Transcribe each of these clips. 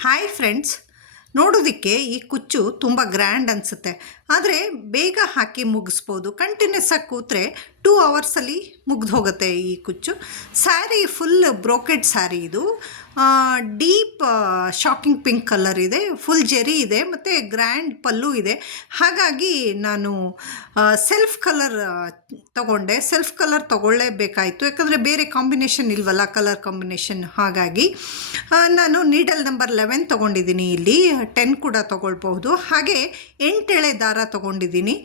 Hi friends ನೋಡೋದಕ್ಕೆ ಈ ಕುಚ್ಚು ತುಂಬ ಗ್ರ್ಯಾಂಡ್ ಅನಿಸುತ್ತೆ. ಆದರೆ ಬೇಗ ಹಾಕಿ ಮುಗಿಸ್ಬೋದು. ಕಂಟಿನ್ಯೂಸ್ ಆಗಿ ಕೂತ್ರೆ ಟೂ ಅವರ್ಸಲ್ಲಿ ಮುಗ್ದು ಹೋಗುತ್ತೆ ಈ ಕುಚ್ಚು. ಸ್ಯಾರಿ ಫುಲ್ ಬ್ರೋಕೆಡ್ ಸ್ಯಾರಿ ಇದು. ಡೀಪ್ ಶಾಕಿಂಗ್ ಪಿಂಕ್ ಕಲರ್ ಇದೆ. ಫುಲ್ ಜೆರಿ ಇದೆ ಮತ್ತು ಗ್ರ್ಯಾಂಡ್ ಪಲ್ಲು ಇದೆ. ಹಾಗಾಗಿ ನಾನು ಸೆಲ್ಫ್ ಕಲರ್ ತಗೊಂಡೆ. ಸೆಲ್ಫ್ ಕಲರ್ ತಗೊಳ್ಳೇಬೇಕಾಯಿತು. ಯಾಕಂದರೆ ಬೇರೆ ಕಾಂಬಿನೇಷನ್ ಇಲ್ವಲ್ಲ ಕಲರ್ ಕಾಂಬಿನೇಷನ್ ಹಾಗಾಗಿ. ನಾನು ನೀಡಲ್ ನಂಬರ್ ಲೆವೆನ್ ತೊಗೊಂಡಿದ್ದೀನಿ ಇಲ್ಲಿ. ಟೆನ್ ಕೂಡ ತೊಗೊಳ್ಬಹುದು. ಹಾಗೆ ಎಂಟೆಳೆ ದಾರ ತೊಗೊಂಡಿದ್ದೀನಿ.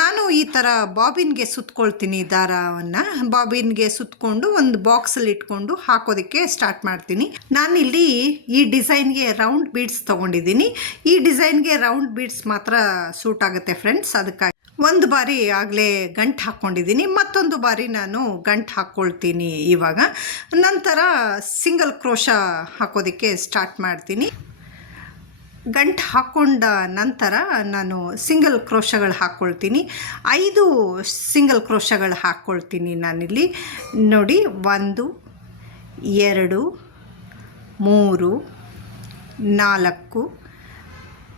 ನಾನು ಈ ಥರ ಬಾಬಿನ್ಗೆ ಸುತ್ಕೊಳ್ತೀನಿ. ದಾರವನ್ನು ಬಾಬಿನ್ಗೆ ಸುತ್ತಕೊಂಡು ಒಂದು ಬಾಕ್ಸಲ್ಲಿ ಇಟ್ಕೊಂಡು ಹಾಕೋದಕ್ಕೆ ಸ್ಟಾರ್ಟ್ ಮಾಡ್ತೀನಿ. ನಾನಿಲ್ಲಿ ಈ ಡಿಸೈನ್ಗೆ ರೌಂಡ್ ಬೀಡ್ಸ್ ತೊಗೊಂಡಿದ್ದೀನಿ. ಈ ಡಿಸೈನ್ಗೆ ರೌಂಡ್ ಬೀಡ್ಸ್ ಮಾತ್ರ ಸೂಟ್ ಆಗುತ್ತೆ ಫ್ರೆಂಡ್ಸ್. ಅದಕ್ಕಾಗಿ ಒಂದು ಬಾರಿ ಆಗಲೇ ಗಂಟು ಹಾಕ್ಕೊಂಡಿದ್ದೀನಿ ಮತ್ತೊಂದು ಬಾರಿ ನಾನು ಗಂಟು ಹಾಕ್ಕೊಳ್ತೀನಿ ಇವಾಗ. ನಂತರ ಸಿಂಗಲ್ ಕ್ರೋಶ ಹಾಕೋದಕ್ಕೆ ಸ್ಟಾರ್ಟ್ ಮಾಡ್ತೀನಿ. ಗಂಟು ಹಾಕ್ಕೊಂಡ ನಂತರ ನಾನು ಸಿಂಗಲ್ ಕ್ರೋಶಗಳು ಹಾಕ್ಕೊಳ್ತೀನಿ ಐದು ಸಿಂಗಲ್ ಕ್ರೋಶಗಳು ಹಾಕ್ಕೊಳ್ತೀನಿ ನಾನಿಲ್ಲಿ. ನೋಡಿ, ಒಂದು, ಎರಡು, ಮೂರು, ನಾಲ್ಕು,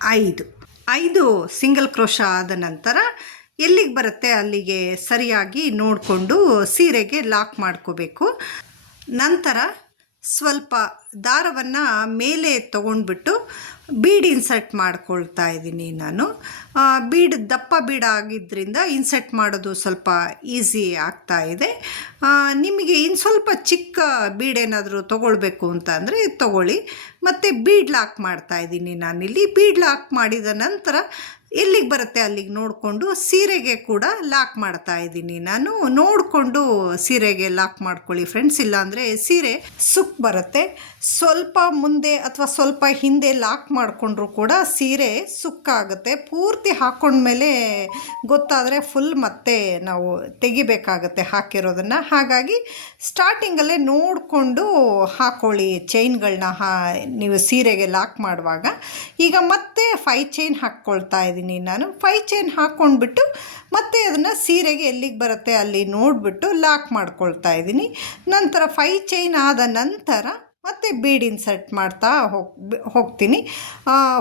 ಐದು. ಐದು ಸಿಂಗಲ್ ಕ್ರೋಶ ಆದ ನಂತರ ಎಲ್ಲಿಗೆ ಬರುತ್ತೆ ಅಲ್ಲಿಗೆ ಸರಿಯಾಗಿ ನೋಡಿಕೊಂಡು ಸೀರೆಗೆ ಲಾಕ್ ಮಾಡ್ಕೋಬೇಕು. ನಂತರ ಸ್ವಲ್ಪ ದಾರವನ್ನು ಮೇಲೆ ತೊಗೊಂಡ್ಬಿಟ್ಟು ಬೀಡ್ ಇನ್ಸರ್ಟ್ ಮಾಡ್ಕೊಳ್ತಾ ಇದ್ದೀನಿ ನಾನು. ಬೀಡ್ ದಪ್ಪ ಬೀಡ್ ಆಗಿದ್ದರಿಂದ ಇನ್ಸರ್ಟ್ ಮಾಡೋದು ಸ್ವಲ್ಪ ಈಸಿ ಆಗ್ತಾ ಇದೆ. ನಿಮಗೆ ಇನ್ನು ಸ್ವಲ್ಪ ಚಿಕ್ಕ ಬೀಡ್ ಏನಾದರೂ ತೊಗೊಳ್ಬೇಕು ಅಂತ ಅಂದರೆ ತೊಗೊಳ್ಳಿ. ಮತ್ತು ಬೀಡ್ ಲಾಕ್ ಮಾಡ್ತಾ ಇದ್ದೀನಿ ನಾನಿಲ್ಲಿ. ಬೀಡ್ ಲಾಕ್ ಮಾಡಿದ ನಂತರ ಎಲ್ಲಿಗೆ ಬರುತ್ತೆ ಅಲ್ಲಿಗೆ ನೋಡಿಕೊಂಡು ಸೀರೆಗೆ ಕೂಡ ಲಾಕ್ ಮಾಡ್ತಾ ಇದ್ದೀನಿ ನಾನು. ನೋಡಿಕೊಂಡು ಸೀರೆಗೆ ಲಾಕ್ ಮಾಡ್ಕೊಳ್ಳಿ ಫ್ರೆಂಡ್ಸ್ ಇಲ್ಲಾಂದರೆ ಸೀರೆ ಸುಕ್ ಬರುತ್ತೆ. ಸ್ವಲ್ಪ ಮುಂದೆ ಅಥವಾ ಸ್ವಲ್ಪ ಹಿಂದೆ ಲಾಕ್ ಮಾಡಿಕೊಂಡ್ರೂ ಕೂಡ ಸೀರೆ ಸುಕ್ಕಾಗುತ್ತೆ. ಪೂರ್ತಿ ಹಾಕ್ಕೊಂಡ್ಮೇಲೆ ಗೊತ್ತಾದರೆ ಫುಲ್ ಮತ್ತೆ ನಾವು ತೆಗಿಬೇಕಾಗತ್ತೆ ಹಾಕಿರೋದನ್ನು. ಹಾಗಾಗಿ ಸ್ಟಾರ್ಟಿಂಗಲ್ಲೇ ನೋಡಿಕೊಂಡು ಹಾಕ್ಕೊಳ್ಳಿ ಚೈನ್ಗಳನ್ನ ಹಾ, ನೀವು ಸೀರೆಗೆ ಲಾಕ್ ಮಾಡುವಾಗ. ಈಗ ಮತ್ತೆ ಫೈ ಚೈನ್ ಹಾಕ್ಕೊಳ್ತಾ ನಾನು ಫೈ ಚೈನ್ ಹಾಕ್ಕೊಂಡ್ಬಿಟ್ಟು ಮತ್ತೆ ಅದನ್ನು ಸೀರೆಗೆ ಎಲ್ಲಿಗೆ ಬರುತ್ತೆ ಅಲ್ಲಿ ನೋಡಿಬಿಟ್ಟು ಲಾಕ್ ಮಾಡ್ಕೊಳ್ತಾ ಇದ್ದೀನಿ. ನಂತರ ಫೈ ಚೈನ್ ಆದ ನಂತರ ಮತ್ತೆ ಬೀಡ್ ಇನ್ಸರ್ಟ್ ಮಾಡ್ತಾ ಹೋಗಿ, ಹೋಗ್ತೀನಿ.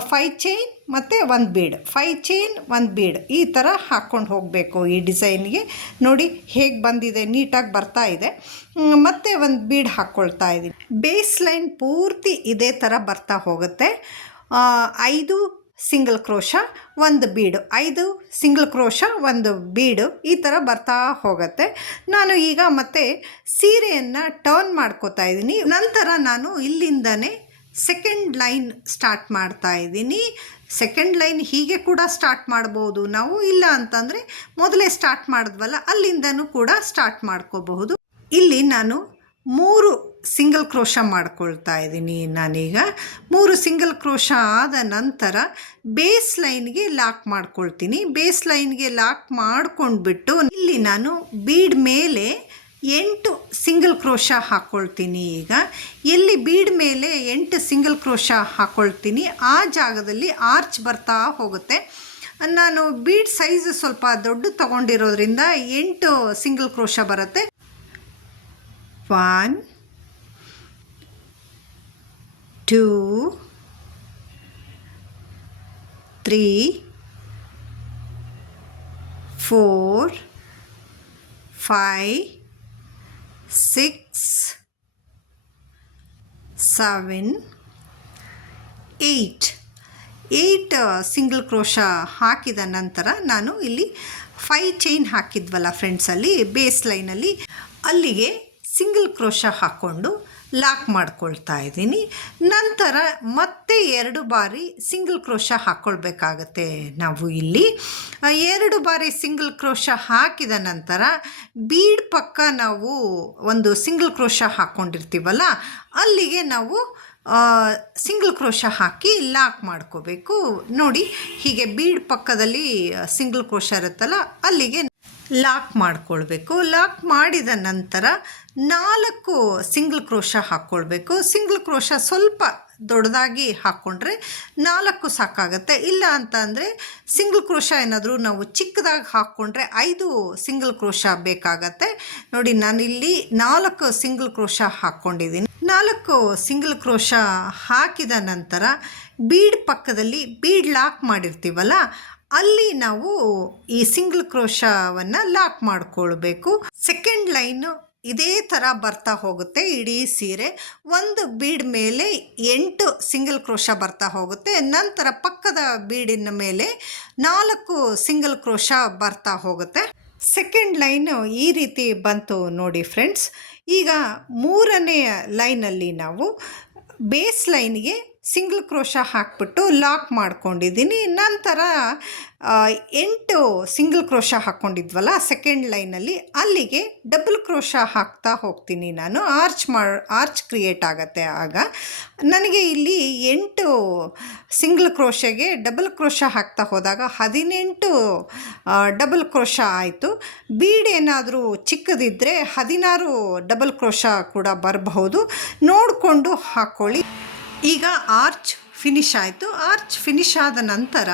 ಫೈ ಚೈನ್ ಮತ್ತು ಒಂದು ಬೀಡ್ ಫೈ ಚೈನ್ ಒಂದು ಬೀಡ್ ಈ ಥರ ಹಾಕ್ಕೊಂಡು ಹೋಗಬೇಕು ಈ ಡಿಸೈನ್ಗೆ. ನೋಡಿ ಹೇಗೆ ಬಂದಿದೆ, ನೀಟಾಗಿ ಬರ್ತಾ ಇದೆ. ಮತ್ತು ಒಂದು ಬೀಡ್ ಹಾಕ್ಕೊಳ್ತಾ ಇದ್ದೀನಿ. ಬೇಸ್ ಲೈನ್ ಪೂರ್ತಿ ಇದೇ ಥರ ಬರ್ತಾ ಹೋಗುತ್ತೆ. ಐದು ಸಿಂಗಲ್ ಕ್ರೋಶ, ಒಂದು ಬೀಡು. ಐದು ಸಿಂಗಲ್ ಕ್ರೋಶ, ಒಂದು ಬೀಡು. ಈ ಥರ ಬರ್ತಾ ಹೋಗುತ್ತೆ. ನಾನು ಈಗ ಮತ್ತೆ ಸೀರೆಯನ್ನು ಟರ್ನ್ ಮಾಡ್ಕೋತಾ ಇದ್ದೀನಿ. ನಂತರ ನಾನು ಇಲ್ಲಿಂದನೇ ಸೆಕೆಂಡ್ ಲೈನ್ ಸ್ಟಾರ್ಟ್ ಮಾಡ್ತಾ ಇದ್ದೀನಿ. ಸೆಕೆಂಡ್ ಲೈನ್ ಹೀಗೆ ಕೂಡ ಸ್ಟಾರ್ಟ್ ಮಾಡ್ಬೋದು ನಾವು. ಇಲ್ಲ ಅಂತಂದರೆ ಮೊದಲೇ ಸ್ಟಾರ್ಟ್ ಮಾಡಿದ್ವಲ್ಲ, ಅಲ್ಲಿಂದನೂ ಕೂಡ ಸ್ಟಾರ್ಟ್ ಮಾಡ್ಕೋಬಹುದು. ಇಲ್ಲಿ ನಾನು ಮೂರು ಸಿಂಗಲ್ ಕ್ರೋಶ ಮಾಡ್ಕೊಳ್ತಾ ಇದ್ದೀನಿ ನಾನೀಗ. ಮೂರು ಸಿಂಗಲ್ ಕ್ರೋಶ ಆದ ನಂತರ ಬೇಸ್ ಲೈನ್ಗೆ ಲಾಕ್ ಮಾಡ್ಕೊಳ್ತೀನಿ. ಬೇಸ್ ಲೈನ್ಗೆ ಲಾಕ್ ಮಾಡ್ಕೊಂಡ್ಬಿಟ್ಟು ಇಲ್ಲಿ ನಾನು ಬೀಡ್ ಮೇಲೆ ಎಂಟು ಸಿಂಗಲ್ ಕ್ರೋಶ ಹಾಕ್ಕೊಳ್ತೀನಿ ಈಗ. ಎಲ್ಲಿ ಬೀಡ್ ಮೇಲೆ ಎಂಟು ಸಿಂಗಲ್ ಕ್ರೋಶ ಹಾಕ್ಕೊಳ್ತೀನಿ ಆ ಜಾಗದಲ್ಲಿ ಆರ್ಚ್ ಬರ್ತಾ ಹೋಗುತ್ತೆ. ನಾನು ಬೀಡ್ ಸೈಜ್ ಸ್ವಲ್ಪ ದೊಡ್ಡ ತಗೊಂಡಿರೋದ್ರಿಂದ ಎಂಟು ಸಿಂಗಲ್ ಕ್ರೋಶ ಬರುತ್ತೆ. One two, three, four, five, six, seven, eight. Eight single crochet ಹಾಕಿದ ನಂತರ ನಾನು ಇಲ್ಲಿ ಫೈ ಚೈನ್ ಹಾಕಿದ್ವಲ್ಲ ಫ್ರೆಂಡ್ಸಲ್ಲಿ ಬೇಸ್ ಲೈನಲ್ಲಿ ಅಲ್ಲಿಗೆ ಸಿಂಗಲ್ ಕ್ರೋಶ ಹಾಕ್ಕೊಂಡು ಲಾಕ್ ಮಾಡ್ಕೊಳ್ತಾ ಇದ್ದೀನಿ. ನಂತರ ಮತ್ತೆ ಎರಡು ಬಾರಿ ಸಿಂಗಲ್ ಕ್ರೋಶ ಹಾಕ್ಕೊಳ್ಬೇಕಾಗತ್ತೆ ನಾವು ಇಲ್ಲಿ. ಎರಡು ಬಾರಿ ಸಿಂಗಲ್ ಕ್ರೋಶ ಹಾಕಿದ ನಂತರ ಬೀಡ್ ಪಕ್ಕ ನಾವು ಒಂದು ಸಿಂಗಲ್ ಕ್ರೋಶ ಹಾಕ್ಕೊಂಡಿರ್ತೀವಲ್ಲ ಅಲ್ಲಿಗೆ ನಾವು ಸಿಂಗಲ್ ಕ್ರೋಶ ಹಾಕಿ ಲಾಕ್ ಮಾಡ್ಕೋಬೇಕು. ನೋಡಿ, ಹೀಗೆ ಬೀಡ್ ಪಕ್ಕದಲ್ಲಿ ಸಿಂಗಲ್ ಕ್ರೋಶ ಇರುತ್ತಲ್ಲ, ಅಲ್ಲಿಗೆ ಲಾಕ್ ಮಾಡ್ಕೊಳ್ಬೇಕು. ಲಾಕ್ ಮಾಡಿದ ನಂತರ ನಾಲ್ಕು ಸಿಂಗಲ್ ಕ್ರೋಶ ಹಾಕ್ಕೊಳ್ಬೇಕು ಸಿಂಗಲ್ ಕ್ರೋಶ ಸ್ವಲ್ಪ ದೊಡ್ಡದಾಗಿ ಹಾಕ್ಕೊಂಡ್ರೆ ನಾಲ್ಕು ಸಾಕಾಗುತ್ತೆ. ಇಲ್ಲ ಅಂತ ಅಂದರೆ ಸಿಂಗಲ್ ಕ್ರೋಶ ಏನಾದರೂ ನಾವು ಚಿಕ್ಕದಾಗಿ ಹಾಕ್ಕೊಂಡ್ರೆ ಐದು ಸಿಂಗಲ್ ಕ್ರೋಶ ಬೇಕಾಗತ್ತೆ. ನೋಡಿ, ನಾನಿಲ್ಲಿ ನಾಲ್ಕು ಸಿಂಗಲ್ ಕ್ರೋಶ ಹಾಕ್ಕೊಂಡಿದ್ದೀನಿ ನಾಲ್ಕು ಸಿಂಗಲ್ ಕ್ರೋಶ ಹಾಕಿದ ನಂತರ ಬೀಡ್ ಪಕ್ಕದಲ್ಲಿ ಬೀಡ್ ಲಾಕ್ ಮಾಡಿರ್ತೀವಲ್ಲ ಅಲ್ಲಿ ನಾವು ಈ ಸಿಂಗಲ್ ಕ್ರೋಶವನ್ನು ಲಾಕ್ ಮಾಡಿಕೊಳ್ಬೇಕು. ಸೆಕೆಂಡ್ ಲೈನು ಇದೇ ಥರ ಬರ್ತಾ ಹೋಗುತ್ತೆ ಇಡೀ ಸೀರೆ. ಒಂದು ಬೀಡ್ ಮೇಲೆ ಎಂಟು ಸಿಂಗಲ್ ಕ್ರೋಶ ಬರ್ತಾ ಹೋಗುತ್ತೆ. ನಂತರ ಪಕ್ಕದ ಬೀಡಿನ ಮೇಲೆ ನಾಲ್ಕು ಸಿಂಗಲ್ ಕ್ರೋಶ ಬರ್ತಾ ಹೋಗುತ್ತೆ. ಸೆಕೆಂಡ್ ಲೈನು ಈ ರೀತಿ ಬಂತು ನೋಡಿ ಫ್ರೆಂಡ್ಸ್ ಈಗ ಮೂರನೆಯ ಲೈನಲ್ಲಿ ನಾವು ಬೇಸ್ ಲೈನ್ಗೆ ಸಿಂಗಲ್ ಕ್ರೋಶ ಹಾಕ್ಬಿಟ್ಟು ಲಾಕ್ ಮಾಡ್ಕೊಂಡಿದ್ದೀನಿ. ನಂತರ ಎಂಟು ಸಿಂಗಲ್ ಕ್ರೋಶ ಹಾಕ್ಕೊಂಡಿದ್ವಲ್ಲ, ಸೆಕೆಂಡ್ ಲೈನಲ್ಲಿ ಅಲ್ಲಿಗೆ ಡಬಲ್ ಕ್ರೋಶ ಹಾಕ್ತಾ ಹೋಗ್ತೀನಿ ನಾನು. ಆರ್ಚ್ ಮಾ ಆರ್ಚ್ ಕ್ರಿಯೇಟ್ ಆಗುತ್ತೆ ಆಗ. ನನಗೆ ಇಲ್ಲಿ ಎಂಟು ಸಿಂಗಲ್ ಕ್ರೋಶೆಗೆ ಡಬಲ್ ಕ್ರೋಶ ಹಾಕ್ತಾ ಹೋದಾಗ ಹದಿನೆಂಟು ಡಬಲ್ ಕ್ರೋಶ ಆಯಿತು. ಬೀಡ್ ಏನಾದರೂ ಚಿಕ್ಕದಿದ್ದರೆ ಹದಿನಾರು ಡಬಲ್ ಕ್ರೋಶ ಕೂಡ ಬರಬಹುದು. ನೋಡಿಕೊಂಡು ಹಾಕ್ಕೊಳ್ಳಿ ಈಗ ಆರ್ಚ್ ಫಿನಿಶ್ ಆಯಿತು. ಆರ್ಚ್ ಫಿನಿಶ್ ಆದ ನಂತರ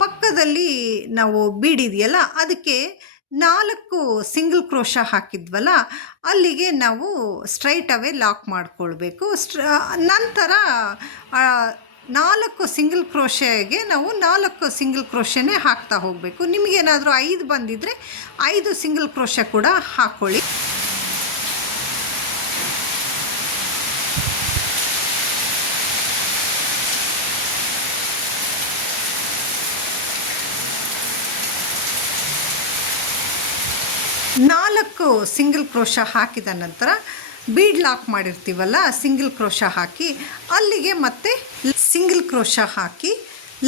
ಪಕ್ಕದಲ್ಲಿ ನಾವು ಬೀಡಿದೆಯಲ್ಲ, ಅದಕ್ಕೆ ನಾಲ್ಕು ಸಿಂಗಲ್ ಕ್ರೋಶ ಹಾಕಿದ್ವಲ್ಲ, ಅಲ್ಲಿಗೆ ನಾವು ಸ್ಟ್ರೈಟ್ ಅವೇ ಲಾಕ್ ಮಾಡಿಕೊಳ್ಬೇಕು. ಸ್ಟ್ರ ನಂತರ ನಾಲ್ಕು ಸಿಂಗಲ್ ಕ್ರೋಶೆಗೆ ನಾವು ನಾಲ್ಕು ಸಿಂಗಲ್ ಕ್ರೋಶೆನೇ ಹಾಕ್ತಾ ಹೋಗಬೇಕು. ನಿಮಗೇನಾದರೂ ಐದು ಬಂದಿದ್ದರೆ ಐದು ಸಿಂಗಲ್ ಕ್ರೋಶ ಕೂಡ ಹಾಕ್ಕೊಳ್ಳಿ ನಾಲ್ಕು ಸಿಂಗಲ್ ಕ್ರೋಶ ಹಾಕಿದ ನಂತರ ಬೀಡ್ ಲಾಕ್ ಮಾಡಿರ್ತೀವಲ್ಲ ಸಿಂಗಲ್ ಕ್ರೋಶ ಹಾಕಿ ಅಲ್ಲಿಗೆ ಮತ್ತೆ ಸಿಂಗಲ್ ಕ್ರೋಶ ಹಾಕಿ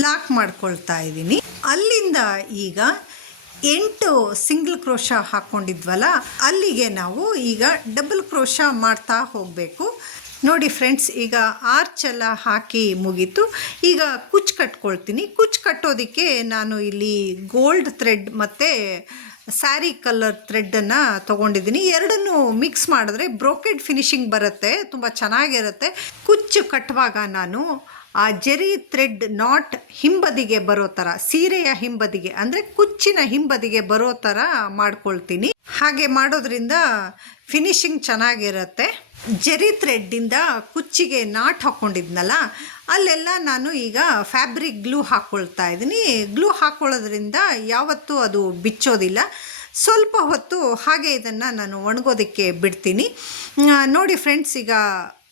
ಲಾಕ್ ಮಾಡ್ಕೊಳ್ತಾ ಇದ್ದೀನಿ. ಅಲ್ಲಿಂದ ಈಗ ಎಂಟು ಸಿಂಗಲ್ ಕ್ರೋಶ ಹಾಕ್ಕೊಂಡಿದ್ವಲ್ಲ ಅಲ್ಲಿಗೆ ನಾವು ಈಗ ಡಬಲ್ ಕ್ರೋಶ ಮಾಡ್ತಾ ಹೋಗಬೇಕು. ನೋಡಿ ಫ್ರೆಂಡ್ಸ್, ಈಗ ಆರ್ಚ್ ಎಲ್ಲ ಹಾಕಿ ಮುಗೀತು. ಈಗ ಕುಚ್ ಕಟ್ಕೊಳ್ತೀನಿ. ಕುಚ್ ಕಟ್ಟೋದಕ್ಕೆ ನಾನು ಇಲ್ಲಿ ಗೋಲ್ಡ್ ಥ್ರೆಡ್ ಮತ್ತು ಸ್ಯಾರಿ ಕಲರ್ ಥ್ರೆಡ್ಡನ್ನು ತೊಗೊಂಡಿದ್ದೀನಿ. ಎರಡನ್ನು ಮಿಕ್ಸ್ ಮಾಡಿದ್ರೆ ಬ್ರೋಕೆಡ್ ಫಿನಿಶಿಂಗ್ ಬರುತ್ತೆ, ತುಂಬ ಚೆನ್ನಾಗಿರುತ್ತೆ. ಕುಚ್ಚು ಕಟ್ಟುವಾಗ ನಾನು ಆ ಜೆರಿ ಥ್ರೆಡ್ ನಾಟ್ ಹಿಂಬದಿಗೆ ಬರೋ ಥರ ಸೀರೆಯ ಹಿಂಬದಿಗೆ, ಅಂದರೆ ಕುಚ್ಚಿನ ಹಿಂಬದಿಗೆ ಬರೋ ಥರ ಮಾಡ್ಕೊಳ್ತೀನಿ. ಹಾಗೆ ಮಾಡೋದ್ರಿಂದ ಫಿನಿಶಿಂಗ್ ಚೆನ್ನಾಗಿರುತ್ತೆ. ಜರಿ ಥ್ರೆಡ್ಡಿಂದ ಕುಚ್ಚಿಗೆ ನಾಟ್ ಹಾಕ್ಕೊಂಡಿದ್ನಲ್ಲ ಅಲ್ಲೆಲ್ಲ ನಾನು ಈಗ ಫ್ಯಾಬ್ರಿಕ್ ಗ್ಲೂ ಹಾಕ್ಕೊಳ್ತಾ ಇದ್ದೀನಿ. ಗ್ಲೂ ಹಾಕ್ಕೊಳ್ಳೋದ್ರಿಂದ ಯಾವತ್ತೂ ಅದು ಬಿಚ್ಚೋದಿಲ್ಲ. ಸ್ವಲ್ಪ ಹೊತ್ತು ಹಾಗೆ ಇದನ್ನು ನಾನು ಒಣಗೋದಕ್ಕೆ ಬಿಡ್ತೀನಿ. ನೋಡಿ ಫ್ರೆಂಡ್ಸ್, ಈಗ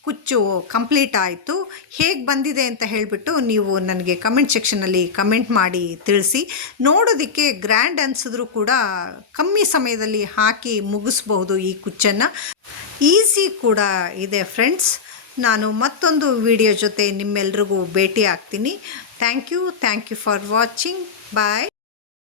ಕುಚ್ಚು ಕಂಪ್ಲೀಟ್ ಆಯಿತು. ಹೇಗೆ ಬಂದಿದೆ ಅಂತ ಹೇಳಿಬಿಟ್ಟು ನೀವು ನನಗೆ ಕಮೆಂಟ್ ಸೆಕ್ಷನಲ್ಲಿ ಕಮೆಂಟ್ ಮಾಡಿ ತಿಳಿಸಿ. ನೋಡೋದಕ್ಕೆ ಗ್ರ್ಯಾಂಡ್ ಅನಿಸಿದ್ರು ಕೂಡ ಕಮ್ಮಿ ಸಮಯದಲ್ಲಿ ಹಾಕಿ ಮುಗಿಸ್ಬಹುದು ಈ ಕುಚ್ಚನ್ನು. ಈಸಿ ಕೂಡ ಇದೆ ಫ್ರೆಂಡ್ಸ್. ನಾನು ಮತ್ತೊಂದು ವಿಡಿಯೋ ಜೊತೆ ನಿಮ್ಮೆಲ್ರಿಗೂ ಭೇಟಿ ಆಗ್ತೀನಿ thank you thank you for watching. Bye.